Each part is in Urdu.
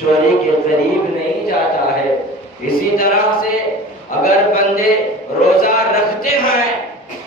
چوری کے قریب نہیں جاتا ہے۔ اسی طرح سے اگر بندے روزہ رکھتے ہیں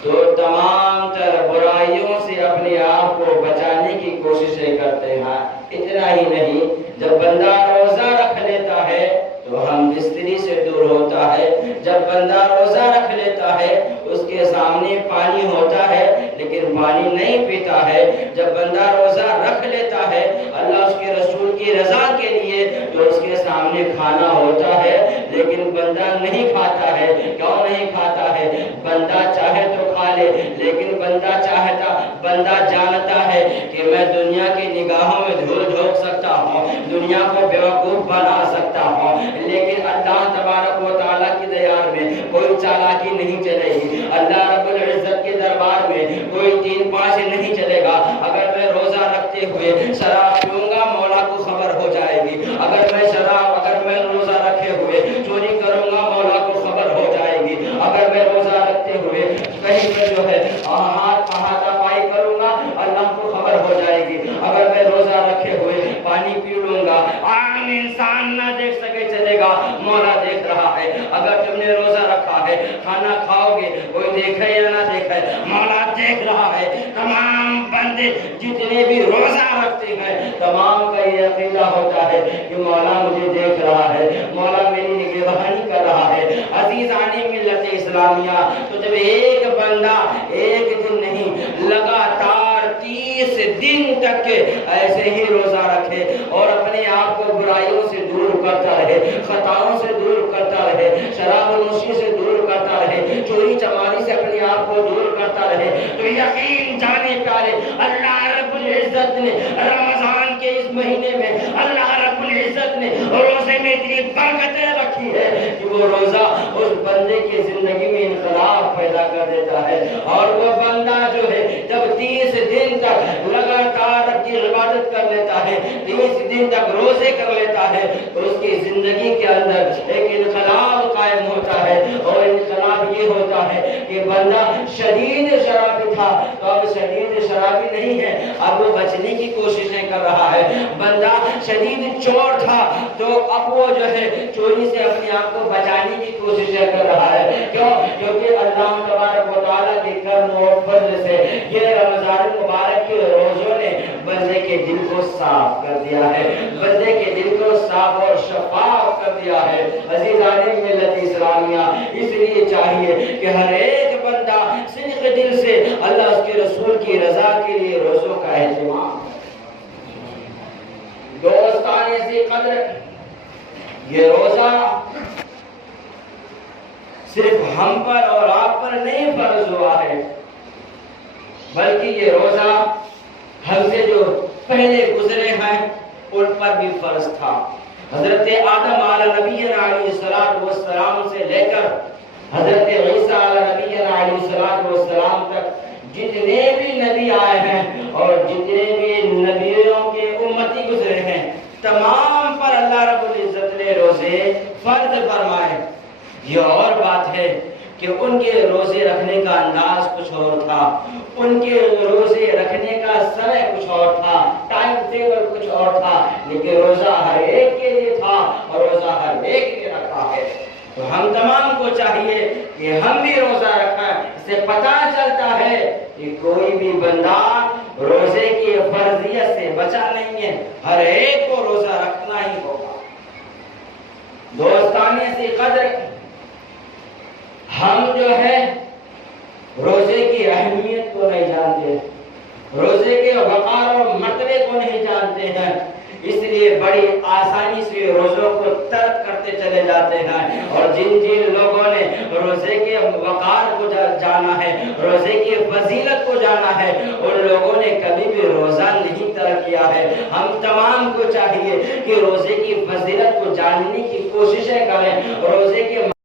تو تمام تر برائیوں سے اپنے آپ کو بچانے کی کوششیں کرتے ہیں۔ اتنا ہی نہیں، جب بندہ روزہ رکھ لیتا ہے تو ہم بستری سے دور ہوتا ہے۔ جب بندہ روزہ رکھ لیتا ہے اس کے سامنے پانی ہوتا ہے لیکن پانی نہیں پیتا ہے۔ جب بندہ روزہ رکھ لیتا ہے اللہ اس کے رسول کی رضا کے لیے تو اس کے سامنے کھانا ہوتا ہے لیکن بندہ نہیں کھاتا ہے۔ کیوں نہیں کھاتا ہے؟ بندہ چاہے تو کھا لے لیکن بندہ جانتا ہے کہ میں دنیا کی نگاہوں میں دھول جھونک سکتا ہوں، دنیا کو بیوقوف بنا سکتا ہوں، لیکن اللہ تبارک و تعالیٰ کی دیار میں کوئی چالاکی نہیں چلے گی۔ اللہ رب العزت کے دربار میں کوئی 3 5 نہیں چلے گا۔ اگر میں روزہ رکھتے ہوئے شراب پیوں گا مولا کو خبر ہو جائے گی۔ اگر میں روزہ رکھے ہوئے چوری کروں گا مولا کو خبر ہو جائے گی۔ اگر میں روزہ رکھتے ہوئے کہیں پہ جو ہے ہاتھ پائی کروں گا اللہ کو خبر ہو جائے گی۔ اگر میں روزہ رکھے ہوئے پانی پی لوں گا عام انسان نہ دیکھ سکے چلے گا، مولا دیکھ رہا ہے۔ اگر تم نے روزہ رکھا ہے کھانا کھاؤ گے کوئی دیکھے یا نہ دیکھے مولا دیکھ رہا ہے۔ تمام بندے جتنے بھی روزہ رکھتے ہیں تمام کا یہ عقیدہ ہوتا ہے کہ مولا مجھے دیکھ رہا ہے، مولا میری نگہبانی کر رہا ہے۔ عزیزان ملت اسلامیہ، تو جب ایک بندہ ایک دن نہیں لگاتار 30 دن تک ایسے ہی روزہ رکھے اور اپنے آپ کو برائیوں سے دور کرتا رہے، خطاؤں سے دور کرتا رہے، شراب نوشی سے دور کرتا رہے، چوری چماری سے اپنے آپ کو دور کرتا رہے، تو یقین جانے پیارے اللہ رب العزت نے رمضان کے اس مہینے میں اللہ رب العزت نے روزے میں اتنی برکتیں رکھی ہے کہ وہ روزہ اس بندے کی زندگی میں انقلاب پیدا کر دیتا ہے۔ اور وہ بندہ جو ہے جب 30 دن تک لگاتار کی عبادت کر لیتا ہے، 30 دن تک روزے کر لیتا ہے تو اس کی زندگی کے اندر ایک انقلاب قائم ہوتا ہے۔ اور انقلاب یہ ہوتا ہے کہ بندہ شدید شرابی تھا تو اب شدید شرابی نہیں ہے، اب وہ بچنے کی کوششیں کر رہا ہے۔ بندہ شدید چور تھا تو اب وہ جو ہے چوری سے اپنے آپ کو بچانے کی کوششیں کر رہا ہے۔ کیوں؟ کیونکہ اللہ تبارک و تعالیٰ کے کرم و فضل سے یہ رمضان مبارک کے روزوں نے بندے کے دل کو صاف کر دیا ہے، بندے کے دل کو صاف اور شفاف کر دیا ہے۔ عزیزان ملت اسلامیہ، اس لیے چاہیے کہ ہر ایک بندہ صدق دل سے اللہ اس کے رسول کی رضا کے لیے روزوں کا اہتمام۔ دوستان ذی قدر، یہ روزہ صرف ہم پر اور آپ پر نہیں فرض ہوا ہے بلکہ یہ روزہ ہم سے جو پہلے گزرے ہیں ان پر بھی فرض تھا۔ حضرت آدم علیہ نبینا علیہ السلام سے لے کر حضرت عیسیٰ علیہ نبینا علیہ السلام تک جتنے بھی نبی آئے ہیں اور جتنے بھی نبیوں کے امتی گزرے ہیں تمام پر اللہ رب العزت نے روزے فرض فرمائے۔ یہ اور بات ہے کہ ان کے روزے رکھنے کا انداز کچھ اور تھا، ان کے روزے رکھنے کا سمے کچھ اور تھا، ٹائم ٹیبل کچھ اور تھا، لیکن روزہ ہر ایک کے لیے تھا اور روزہ ہر ایک نے رکھا ہے۔ تو ہم تمام کو چاہیے کہ ہم بھی روزہ رکھیں۔ اس سے پتہ چلتا ہے کہ کوئی بھی بندہ روزے کی فرضیت سے بچا نہیں ہے، ہر ایک کو روزہ رکھنا ہی ہوگا۔ دوستان ذی قدر، ہم جو ہے روزے کی اہمیت کو نہیں جانتے، روزے کے وقار اور مرتبے کو نہیں جانتے ہیں، اس لیے بڑی آسانی سے روزوں کو ترک کرتے چلے جاتے ہیں۔ اور جن لوگوں نے روزے کے وقار کو جانا ہے، روزے کی فضیلت کو جانا ہے، ان لوگوں نے کبھی بھی روزہ نہیں ترک کیا ہے۔ ہم تمام کو چاہیے کہ روزے کی فضیلت کو جاننے کی کوششیں کریں، روزے کے